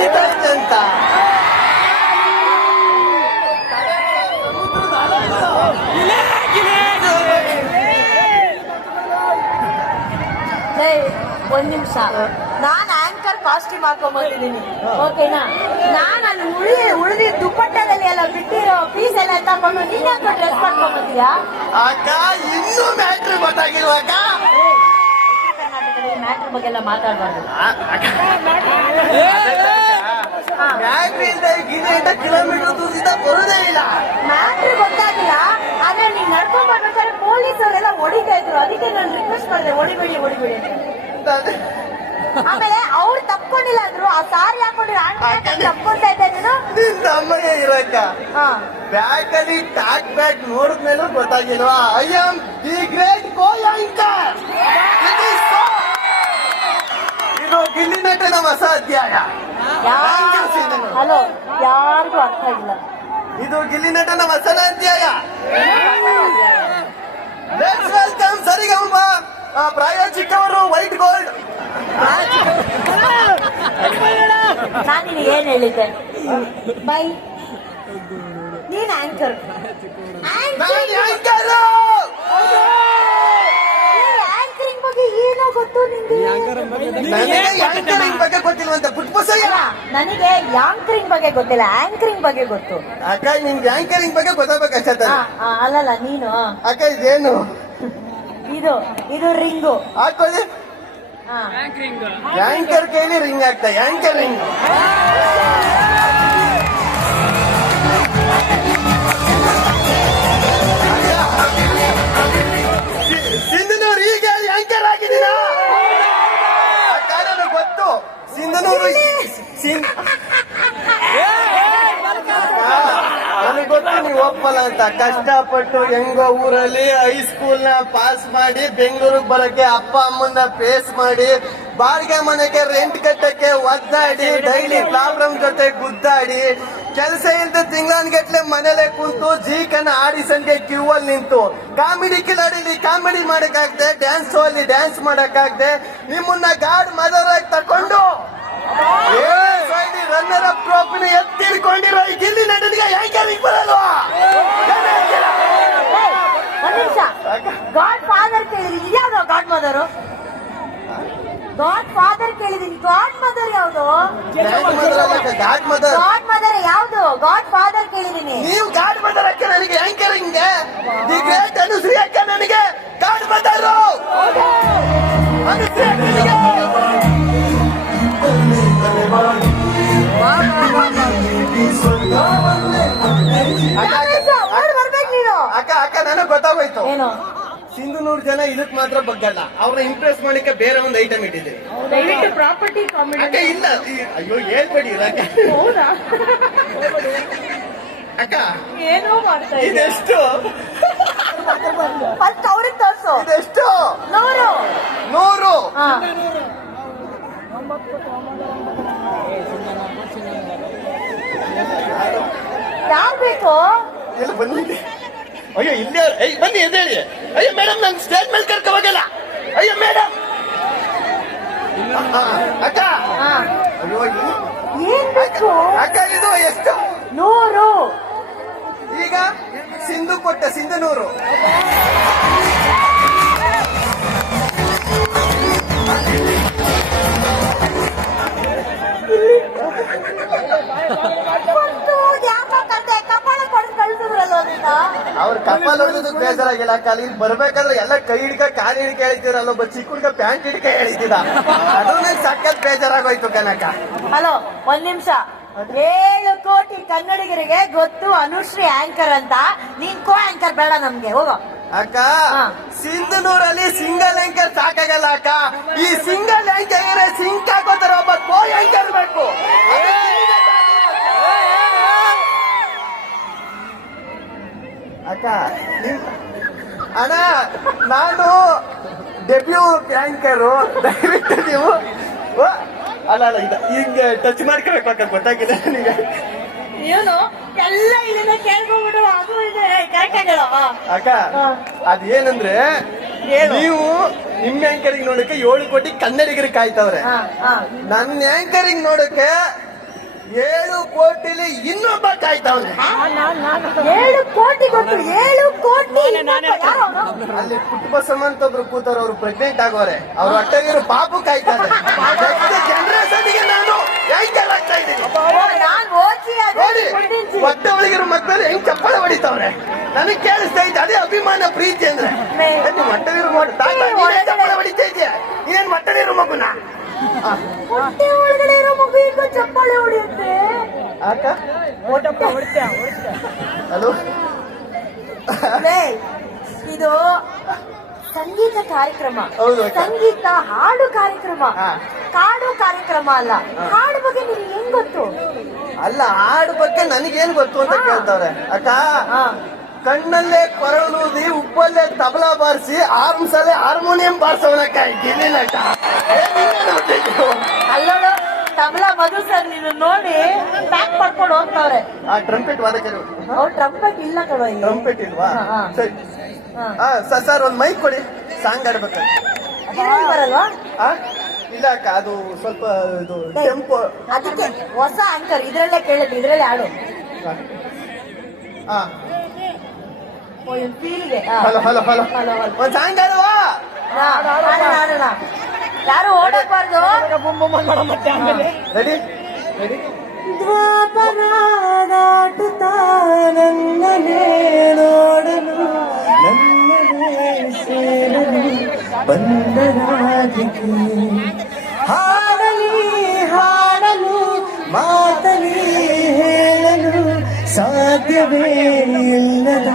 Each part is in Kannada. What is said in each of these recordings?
ನಡೀತೈತೆ ಅಂತ. ಒಂದ್ ನಿಮಿಷ, ನಾನ್ ಆಂಕರ್ ಕಾಸ್ಟ್ಯೂಮ್ ಹಾಕೊಂಡ್ಬಂದಿದ್ದೀನಿ, ಓಕೆನಾ? ನಾನು ಅಲ್ಲಿ ಉಳಿದಿ ದುಪ್ಪಟ್ಟದಲ್ಲಿ ಎಲ್ಲ ಬಿಟ್ಟಿರೋ ಪೀಸ್ ಎಲ್ಲ ತಗೊಂಡು ನೀನ್ ಯಾಕೆ ಡ್ರೆಸ್ ಮಾಡ್ಕೊಂಡ್ಬಂದಿದ್ಯಾ? ಅಕ್ಕ ಇನ್ನೂ ಮ್ಯಾಟ್ರ್ ಗೊತ್ತಾಗಿಲ್ವಾಗ? ಕರ್ನಾಟಕದಲ್ಲಿ ಮ್ಯಾಟ್ರ್ ಬಗ್ಗೆ ಎಲ್ಲ ಮಾತಾಡ್ಬಾರ್ದು. ಮ್ಯಾಟ್ರ್ ಇಲ್ದೆ 8 ಕಿಲೋಮೀಟರ್ ದೂರದಿಂದ ಬರುದೇ ಇಲ್ಲ. ಮ್ಯಾಟ್ರ್ ಗೊತ್ತಾಗಿಲ್ಲ, ಆದ್ರೆ ನೀನ್ ನಡ್ಕೊಂಡ್ ಬರ್ಬೇಕಾದ್ರೆ ಪೊಲೀಸ್ ಅವರೆಲ್ಲ ಹೊಡಿತಾ ಇದ್ರು, ಅದಕ್ಕೆ ನಾನು ರಿಕ್ವೆಸ್ಟ್ ಮಾಡಿದೆ ಹೊಡಿಬೇಡಿ ಅಂತ. ಆಮೇಲೆ ಅವ್ರು ತಪ್ಕೊಂಡಿಲ್ಲ ಅಂದ್ರು, ಆ ಸಾರಿ ಹಾಕೊಂಡಿರೋ ತಪ್ಕೊಂತಾ ಇದ್ದೆ ನೀನು. ನಿನ್ ತಮ್ಮನೇ ಇರಕ್ಕ ಬ್ಯಾಗ್ ಅಲ್ಲಿ ಟಾಕ್ ಬ್ಯಾಗ್ ನೋಡಿದ್ಮೇಲೂ ಗೊತ್ತಾಗಿಲ್ವಾ? I am the great Goyankar. ಇದು ಗಿಲ್ಲಿ ನಟನ ಹೊಸ ಅಧ್ಯಾಯ. ಹಲೋ, ಯಾರಿಗೂ ಅರ್ಥ ಇಲ್ಲ. ಇದು ಗಿಲ್ಲಿ ನಟನ ಹೊಸ ಅಧ್ಯಾಯ. ಲೆಟ್ಸ್ ವೆಲ್ಕಮ್ ಸರಿಗಮ ಪ್ರಾಯೋಜಕವರು ವೈಟ್ ಗೋಲ್ಡ್. ನಾನು ನಿನಗೆ ಏನ್ ಹೇಳಿದ್ದೆ? ಬೈ, ನೀನ್ ಆಂಕರ್. ಆಂಕರಿಂಗ್ ಬಗ್ಗೆ ಏನೋ ಗೊತ್ತು ನಿಂಗೆ? ಆಂಕರಿಂಗ್ ಬಗ್ಗೆ ಗೊತ್ತಿಲ್ವಂತ ಪುಟ್ಪುಸಯ್ಯ. ನನಗೆ ಯಾಂಕರಿಂಗ್ ಬಗ್ಗೆ ಗೊತ್ತಿಲ್ಲ, ಆಂಕರಿಂಗ್ ಬಗ್ಗೆ ಗೊತ್ತು. ಅಕ್ಕ ನಿಮ್ಗೆ ಆಂಕರಿಂಗ್ ಬಗ್ಗೆ ಗೊತ್ತಾಗಬೇಕಷ್ಟೇ. ಅಲ್ಲಲ್ಲ ನೀನು. ಅಕ್ಕ ಇದೇನು? ಇದು ರಿಂಗು ಹಾಕೊಳ್ಳಿ. ಆಂಕರ್ ಕೈಲಿ ರಿಂಗ್ ಆಗ್ತಾ. ಆಂಕರ್ ರಿಂಗ್ ಸಿಂಧನೂರು ಈಗ ಆಂಕರ್ ಆಗಿದ್ದೀರಾ? ನನಗೆ ಗೊತ್ತು ಸಿಂಧನೂರು. ನನಗೆ ಗೊತ್ತು ನೀವು ಒಪ್ಪಲ್ಲ ಅಂತ. ಕಷ್ಟಪಟ್ಟು ಹೆಂಗೋ ಊರಲ್ಲಿ ಹೈಸ್ಕೂಲ್ ನ ಪಾಸ್ ಮಾಡಿ ಬೆಂಗಳೂರಿಗೆ ಬರಕ್ಕೆ ಅಪ್ಪ ಅಮ್ಮನ ಫೇಸ್ ಮಾಡಿ ಬಾಡಿಗೆ ಮನೆಗೆ ರೆಂಟ್ ಕಟ್ಟಕ್ಕೆ ಒದ್ದಾಡಿ ಡೈಲಿ ಪ್ರಾಬ್ಲಮ್ ಜೊತೆ ಗುದ್ದಾಡಿ ಕೆಲಸ ಇಲ್ದ ತಿಂಗಳನ್ಗಟ್ಲೆ ಮನೇಲೆ ಕುಂತು ಜೀಕನ ಆಡಿಷನ್ಗೆ ಕ್ಯೂ ಅಲ್ಲಿ ನಿಂತು ಕಾಮಿಡಿ ಕಿಲಾಡಿಲಿ ಕಾಮಿಡಿ ಮಾಡಕ್ಕಾಗ್ದೆ, ಡ್ಯಾನ್ಸ್ ಶೋ ಅಲ್ಲಿ ಡ್ಯಾನ್ಸ್ ಮಾಡಕ್ಕಾಗ್ದೆ ನಿಮ್ಮನ್ನ ಗಾಡ್ ಮದರ್ ಆಗಿ ತಕೊಂಡು ರನ್ನರ್ ಅಪ್ ಟ್ರೋಫಿನ ಎತ್ತಿಡ್ಕೊಂಡಿರೋ ಈ ಗಿಲ್ಲಿ ನಟನಿಗೆ ಆಂಕರಿಂಗ್ ಬರಲ್ವಾ? ಒಂದ್ ನಿಮಿಷ, ಗಾಡ್ ಫಾದರ್ ಕೇಳಿದೀನಿ, ಇದ್ಯಾವ್ದು ಗಾಡ್ ಮದರು? ಗಾಡ್ ಫಾದರ್ ಕೇಳಿದೀನಿ, ಗಾಡ್ ಮದರ್ ಯಾವ್ದು? God mother. ಗಾಡ್ ಮದರ್ ಯಾವ್ದು? ಗಾಡ್ ಫಾದರ್ ಕೇಳಿದೀನಿ. ನೀವು ಗಾಡ್ ಮದರ್ ಅಕ್ಕ ನನಗೆ ಆಂಕರಿಂಗ್. ದಿ ಗ್ರೇಟ್ ಅನುಶ್ರೀ ಅಕ್ಕ ನನಗೆ ಗಾಡ್ ಮದರ್. ಅನುಶ್ರೀ ಅಕ್ಕನಿಗೆ ಅಕ್ಕ ಅಕ್ಕ ನನಗೆ ಗೊತ್ತಾಗೋಯ್ತು. ಸಿಂಧನೂರು ಜನ ಇದಕ್ ಮಾತ್ರ ಬಗ್ಗಲ್ಲ, ಅವ್ರನ್ನ ಇಂಪ್ರೆಸ್ ಮಾಡಕ್ಕೆ ಬೇರೆ ಒಂದು ಐಟಮ್ ಇಟ್ಟಿದ್ದೀವಿ. ಪ್ರಾಪರ್ಟಿ ಅಕ್ಕ ಇಲ್ಲ, ಅಯ್ಯೋ ಹೇಳ್ಬೇಡಿ ಅಕ್ಕ. ಏನೋ ಮಾಡ್ತಾ ಇದೆಷ್ಟು? ಫಸ್ಟ್ ಅವ್ರಿಗೆ ತೋರ್ಸು. ಇದೆಷ್ಟು? 100. ಯಾರು ಬೇಕು? ಎಲ್ಲ ಬನ್ನಿ. ಅಯ್ಯೋ ಇಲ್ಲೇ ಬನ್ನಿ ಎದ್ದೇಳಿ. ಅಯ್ಯೋ ಮೇಡಮ್, ನನ್ ಸ್ಟೇಜ್ ಮೇಲೆ ಕರ್ಕ ಹೋಗಲ್ಲ. ಅಯ್ಯೋ ಮೇಡಮ್. ಅಕ್ಕ ಅಯ್ಯೋ ಏನ್ ಬೇಕು? ಅಕ್ಕ ಇದು ಎಷ್ಟು? 100. ಈಗ ಸಿಂಧು ಕೊಟ್ಟ ಸಿಂಧನೂರು. ಅವ್ರ ಕಪ್ಪಲ್ ಹೊಡೆದು ಬೇಜಾರಾಗಿಲ್ಲ. ಕಾಲಿ ಬರ್ಬೇಕಾದ್ರೆ ಎಲ್ಲ ಕೈ ಹಿಡ್ಕ ಕಾಲು ಹಿಡ್ಕ ಹೇಳ್ತೀರಲ್ಲ, ಒಬ್ಬ ಚಿಕ್ಕ ಹುಡ್ಗ ಪ್ಯಾಂಟ್ ಹಿಡ್ಕ ಹೇಳಿದ್ದೀರ. ಅದು ನಂಗೆ ಸಖತ್ ಬೇಜಾರಾಗೋಯ್ತು ಕನಕ. ಹಲೋ, ಒಂದ್ ನಿಮಿಷ. 7 ಕೋಟಿ ಕನ್ನಡಿಗರಿಗೆ ಗೊತ್ತು ಅನುಶ್ರೀ ಆಂಕರ್ ಅಂತ. ನೀನ್ ಕೋ ಆಂಕರ್ ಬೇಡ ನಮ್ಗೆ, ಹೋಗೋ. ಅಕ್ಕ ಸಿಂಧನೂರಲ್ಲಿ ಸಿಂಗಲ್ ಆಂಕರ್ ಸಾಕಾಗಲ್ಲ ಅಕ್ಕ. ಈ ಸಿಂಗಲ್ ಆಂಕರ್ ಸಿಂಕ್ ಹಾಕೋತಾರ, ಒಬ್ಬ ಕೋ ಆಂಕರ್ ಬೇಕು. ಅಕ್ಕ ಅಣ್ಣ, ನಾನು ಡೆಬ್ಯೂ ಆಂಕರು, ದಯವಿಟ್ಟು ನೀವು ಅಲ್ಲ ಹಿಂಗೆ ಟಚ್ ಮಾಡ್ಕೋಬೇಕು. ಗೊತ್ತಾಗಿಲ್ಲ ನನಗೆ. ಏನು ಎಲ್ಲ ಇದನ್ನ ಕೇಳ್ಕೊಂಡ್ಬಿಟ್ಟು ಅದು ಇದೆ ಕರೆಕ್ಟ್. ಅಕ್ಕ ಅದೇನಂದ್ರೆ, ನೀವು ನಿಮ್ಮ ಆಂಕರಿಂಗ್ ನೋಡಕ್ಕೆ 7 ಕೋಟಿ ಕನ್ನಡಿಗರಿಗೆ ಕಾಯ್ತವ್ರೆ. ನನ್ನ ಆಂಕರಿಂಗ್ ನೋಡಕ್ಕೆ 7 ಕೋಟಿಲಿ ಇನ್ನೊಬ್ಬ ಕಾಯ್ತಾವನೆ. 7 ಕೋಟಿ ಕೊಟ್ಟು 7 ಕೋಟಿ ಯಾರು ಅವ್ನು? ಅಲ್ಲಿ ಪುಟ್ಟಬಸಮ್ಮ ಅಂತ ಒಬ್ರು ಕೂತಾರ, ಅವ್ರು ಪ್ರೆಗ್ನೆಂಟ್ ಆಗೋರೆ, ಅವ್ರ ಹೊಟ್ಟೆಗಿರೋ ಪಾಪು ಕಾಯ್ತಾರೆ. ಜನರೇಷನ್ಗೆ ನಾನು ಯಾಯ್ಕಲ್ ಆಗ್ತಾ ಇದ್ದೀನಿ ನಾನ್ ಓದಿ ನೋಡಿ. ಹೊಟ್ಟೆ ಒಳಗಿರೋ ಮಕ್ಕಳು ಹೆಂಗ್ ಚಪ್ಪಾಳೆ ಹೊಡಿತಾವ್ರೆ, ನನಗೆ ಕೇಳಿಸ್ತಾ ಇದ್ದೆ. ಅದೇ ಅಭಿಮಾನ ಪ್ರೀತಿ ಅಂದ್ರೆ. ನೀವು ಹೊಟ್ಟೆಗಿರೋ ಚಪ್ಪಾಳೆ ಹೊಡಿತಾ ಇದೆಯಾ, ನೀನೇನ್ ಹೊಟ್ಟೆಲಿರೋ ಮಗುನ? ಹೊಟ್ಟೆ ಒಳಗಡೆ ಇರೋ ಮಗು ಈಗ ಚಪ್ಪಾಳೆ ಹೊಡೆಯುತ್ತೆ. ಅಕ್ಕ ಹಲೋ, ಇದು ಸಂಗೀತ ಕಾರ್ಯಕ್ರಮ, ಹೌದು ಅಕ್ಕ. ಸಂಗೀತ ಹಾಡು ಕಾರ್ಯಕ್ರಮ, ಹಾ. ಕಾಡು ಕಾರ್ಯಕ್ರಮ ಅಲ್ಲ. ಹಾಡು ಬಗ್ಗೆ ನಿಮ್ಗೆ ಹೆಂಗ್ ಗೊತ್ತು? ಅಲ್ಲ, ಹಾಡು ಬಗ್ಗೆ ನನಗೇನ್ ಗೊತ್ತು ಅಂತ ಕೇಳ್ತಾವ್ರೆ. ಅಕ್ಕ, ಕಣ್ಣಲ್ಲೇ ಕೊರಳೂದಿ ಉಪ್ಪಲ್ಲೇ ತಬಲಾ ಬಾರಿಸಿ ಆರ್ಮ್ಸಲ್ಲೇ ಹಾರ್ಮೋನಿಯಂ ಬಾರಿಸೋನಕ್ಕ ಗಿಲ್ಲಿನಕ್ಕ. ಅಲ್ಲೋಡು ತಬಲಾ ಮಧು ಸರ್ ನೀನು ನೋಡಿ ಪ್ಯಾಕ್ ಮಾಡ್ಕೊಂಡು ಹೋಗ್ತಾವ್ರೆ. ಆ ಟ್ರಂಪೆಟ್ ವಾದಕರು. ಅವ್ರು ಟ್ರಂಪೆಟ್ ಇಲ್ಲ ಕಣೋ ಇಲ್ಲಿ. ಟ್ರಂಪೆಟ್ ಇಲ್ವಾ? ಹಾ. ಸರಿ. ಸರ್ ಒಂದ್ ಮೈಕ್ ಕೊಡಿ, ಸಾಂಗ್ ಆಡ್ಬೇಕು. ಇದ್ರಲ್ಲಿ ಬರಲ್ವಾ? ಇಲ್ಲ ಅಕ್ಕ, ಅದು ಸ್ವಲ್ಪ ಇದು ಟೆಂಪೋ. ಅದಕ್ಕೆ ಹೊಸ ಆಂಕರ್ ಇದ್ರಲ್ಲೇ ಕೇಳಿದ್ವಿ, ಇದ್ರಲ್ಲೇ ಹಾಡು. ಹಾ, ಫೀಲ್ಗೆ ಹಲೋ ಹಲೋ ಹಲೋ, ಒಂದ್ ಸಾಂಗ್ ಆಡುವಾ? ಆಡೋಣ. ಯಾರು ಓಡಕ್ಬಾರ್ದು. Ready ready. ದಾಟುತ್ತಾ ನನ್ನನೇ ನೋಡಲು, ನನ್ನನೇ ಸೇರಲು ಬಂದ ರಾಜಿಗೆ, ಹಾಡಲಿ ಹಾಡಲು ಮಾತಲಿ ಹೇಳಲು ಸಾಧ್ಯವೇ ಇಲ್ಲದ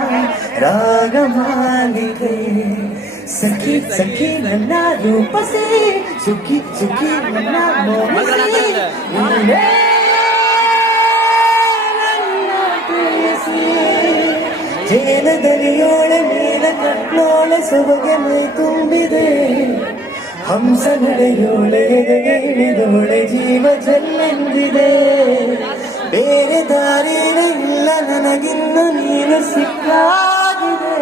ರಾಗಮಾಲಿಕೆ. ಸಖಿ ಸಖಿ ನನ್ನ ರೂಪಸಿ, ಸುಖಿ ಸುಖಿ ನನ್ನ ಮೋಹಿಸಿ, ನೀನೇ ನನ್ನ ಪ್ರೇಯಸಿ. ಜೇನದರಿಯೋಳೆ ಮೇಲ ಕಟ್ಲೋಳೆ ಸೊಬಗೆ ಮೈ ತುಂಬಿದೆ, ಹಂಸ ನಡೆಯೋಳೆ ಎದೆಗೆ ಇಳಿದೋಳೆ ಜೀವ ಜಲ್ಲೆಂದಿದೆ. ಬೇರೆ ದಾರಿನೇ ಇಲ್ಲ ನನಗಿನ್ನು ನೀನು ಸಿಕ್ಕಾಗಿದೆ,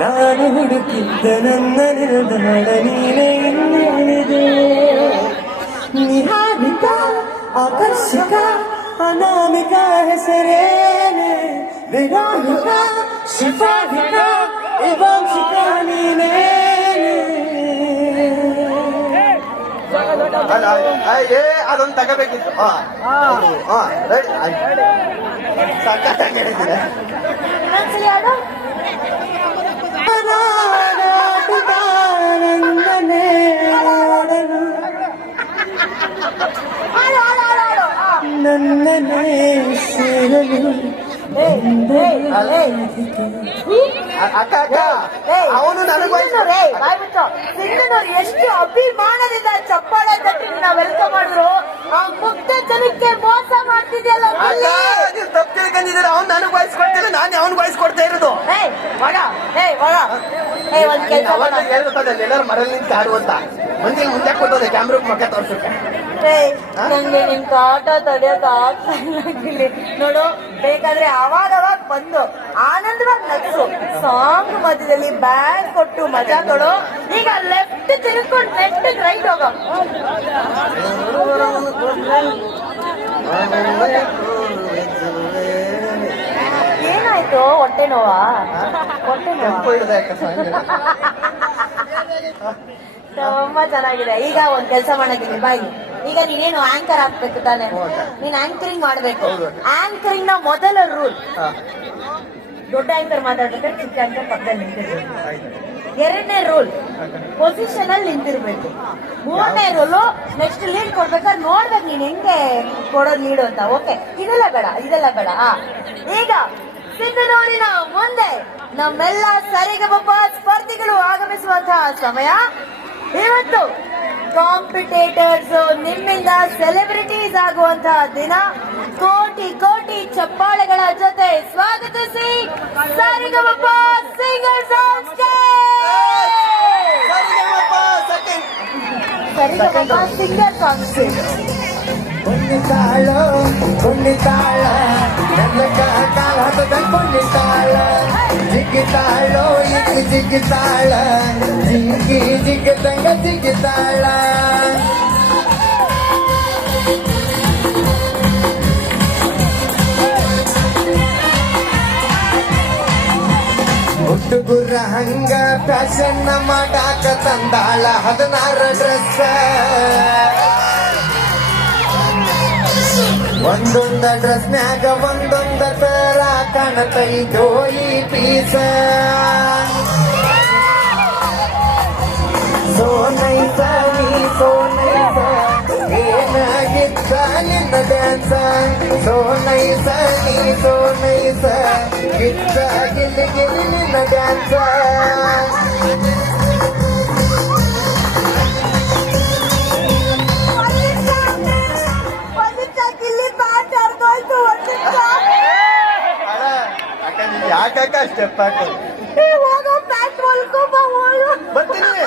ನಾನು ಹುಡುಕಿದ್ದ ನನ್ನ ನಿರ್ಧಾರ ನೀನೇ ಇನ್ನೇನಿದೆ. ನಿಹಾರಿಕ ಆಕರ್ಷಕ ಅನಾಮಿಕ ಹೆಸರೇನೆ, ವಿರಾಮಿಕ ಶಿಫಾರಿಕ ಇವಾಂಶಿಕ ನೀನೇನೆ. ಅದೊಂದು ತಗೋಬೇಕಿತ್ತು. ಸಖತ್ತಾಗಿ ಹೇಳಿದ್ರೆ ಇನ್ನೊಂದ್ಸಲಿ ಹಾಡು. ನನ್ನನೇ ನೋಡಲು, ನನ್ನನೇ ಸೇರಲು ಅಕ್ಕ ಅಕ್ಕ, ಅವನು ನನಗೂ ಸಿಂಧನೂರು ಎಷ್ಟು ಅಭಿಮಾನದಿಂದ ಚಪ್ಪಾಳೆ ತಟ್ಟಿ ವೆಲ್ಕಮ್ ಮಾಡಿದ್ರು. ಆ ಮುಕ್ತ ಜನಕ್ಕೆ ಮೋಸ ಮಾಡ್ತಿದ್ಯಲ್ಲ. ನೀವು ತಪ್ಪು ತಿಳ್ಕೊಂಡಿದ್ದೀರ. ಅವ್ನು ನನಗೆ ವಯಸ್ಕೊಡ್ತಿಲ್ಲ, ನಾನು ಅವ್ನಿಗೆ ವಯಸ್ಕೊಡ್ತಾ ಇರೋದು. ಒಂದ್ ಕೆಲಸ ಎಲ್ಲರೂ ಮರಲ್ಲಿ ನಿಂತು ಆಡುವಂತ ಮಂದಿ ಮುಂದೆ ಕೊಟ್ಟೋದೆ ಕ್ಯಾಮ್ರಾ ಮಕ್ಕ ತೋರ್ಸಕ್ಕೆ. ನಂಗೆ ನಿಮ್ ಕಾಟ ತಡೆಯೋಕ್ ಆಗ್ತಾ ಇಲ್ಲ ಗಿಲ್ಲಿ. ನೋಡು, ಬೇಕಾದ್ರೆ ಅವಾಗ ಬಂದು ಆನಂದವಾಗಿ ನಗ್ಸು. ಸಾಂಗ್ ಮಧ್ಯದಲ್ಲಿ ಬ್ಯಾಂಡ್ ಕೊಟ್ಟು ಮಜಾ ಕೊಡು. ಈಗ ಲೆಫ್ಟ್ ತಿರ್ಕೊಂಡು ನೆಟ್ ರೈಟ್ ಹೋಗೋ. ಏನಾಯ್ತು? ಹೊಟ್ಟೆ ನೋವಾ? ಹೊಟ್ಟೆ ನೋವಾ? ತುಂಬಾ ಚೆನ್ನಾಗಿದೆ. ಈಗ ಒಂದ್ ಕೆಲಸ ಮಾಡಕ್ಕೆ ಬಾಯಿ. ಈಗ ನೀನೇನು ಆಂಕರ್ ಆಗ್ಬೇಕು ತಾನೆ, ನೀನ್ ಆಂಕರಿಂಗ್ ಮಾಡ್ಬೇಕು. ಆಂಕರಿಂಗ್ ನ ಮೊದಲ ರೂಲ್, ದೊಡ್ಡ ಆಂಕರ್ ಮಾತಾಡ್ಬೇಕಾದ್ರೆ ಚಿಕ್ಕ ಆಂಕರ್ ಪಕ್ಕದಲ್ಲಿ ನಿಂತಿರ್ಬೇಕು. ಎರಡನೇ ರೂಲ್, ಪೊಸಿಷನ್ ಅಲ್ಲಿ ನಿಂತಿರ್ಬೇಕು. ಮೂರನೇ ರೂಲು, ನೆಕ್ಸ್ಟ್ ಲೀಡ್ ಕೊಡ್ಬೇಕಾದ್ರೆ ನೋಡ್ಬೇಕು ನೀನ್ ಹೆಂಗೆ ಕೊಡೋದ್ ಲೀಡು ಅಂತ. ಓಕೆ, ಇದೆಲ್ಲ ಬೇಡ. ಈಗ ಸಿಂಧನೂರಿನ ಮುಂದೆ ನಮ್ಮೆಲ್ಲ ಸರಿಗಮಪ ಸ್ಪರ್ಧಿಗಳು ಆಗಮಿಸುವಂತಹ ಸಮಯ. ಇವತ್ತು ಕಾಂಪಿಟೇಟರ್ಸ್ ನಿಮ್ಮಿಂದ ಸೆಲೆಬ್ರಿಟೀಸ್ ಆಗುವಂತಹ ದಿನ. ಕೋಟಿ ಕೋಟಿ ಚಪ್ಪಾಳೆಗಳ ಜೊತೆ ಸ್ವಾಗತಿಸಿ Sa Re Ga Ma Pa singers on stage. Sa Re Ga Ma Pa singers on stage. ಕುಣಿತಾಳ ನನ್ನ ಕಾಲ ಕುಣಿತಾಳ, ಜಿಗಿತಾಳೋ ಇದು ಜಿಗಿತಾಳ, ಜಿಗಿದಂಗ ಜಿಗಿತಾಳ. ಹುಡುಗರ ಹಂಗ ಫ್ಯಾಷನ್ ಮಾಡಾಕ ತಂದಾಳ 16 ಡ್ರೆಸ್ ಒಂದೊಂದ ಡ್ರೆಸ್ನ್ಯಾಗ ಒಂದೊಂದ ತರ ಕಾಣತೈತೋ ಈ ಪೀಸ ಸೋನೈಸ ನೀ ಸೋನೈಸ ಏನಾಗಿತ್ತ ನಿನ್ನ ಡ್ಯಾನ್ಸ ಸೋನೈಸ ನೀ ಸೋನೈಸ ಗಿತ್ತ ಗಿಲ್ಲಿ ಗಿಲ್ಲಿ ನಿನ್ನ ಡ್ಯಾನ್ಸ ಇಲ್ಲಿ ಪ್ಯಾಂಟ್ ಹರ್ದೋಯ್ತು ಅಕ್ಕ ನೀ ಯಾಕಕ್ಕ ಸ್ಟೆಪ್ ಹಾಕೋದು ಹೋಗೋ ಪ್ಯಾಂಟ್ ಹೊಲ್ಕೊಂಬ ಹೋಗು ಬರ್ತೀನಿ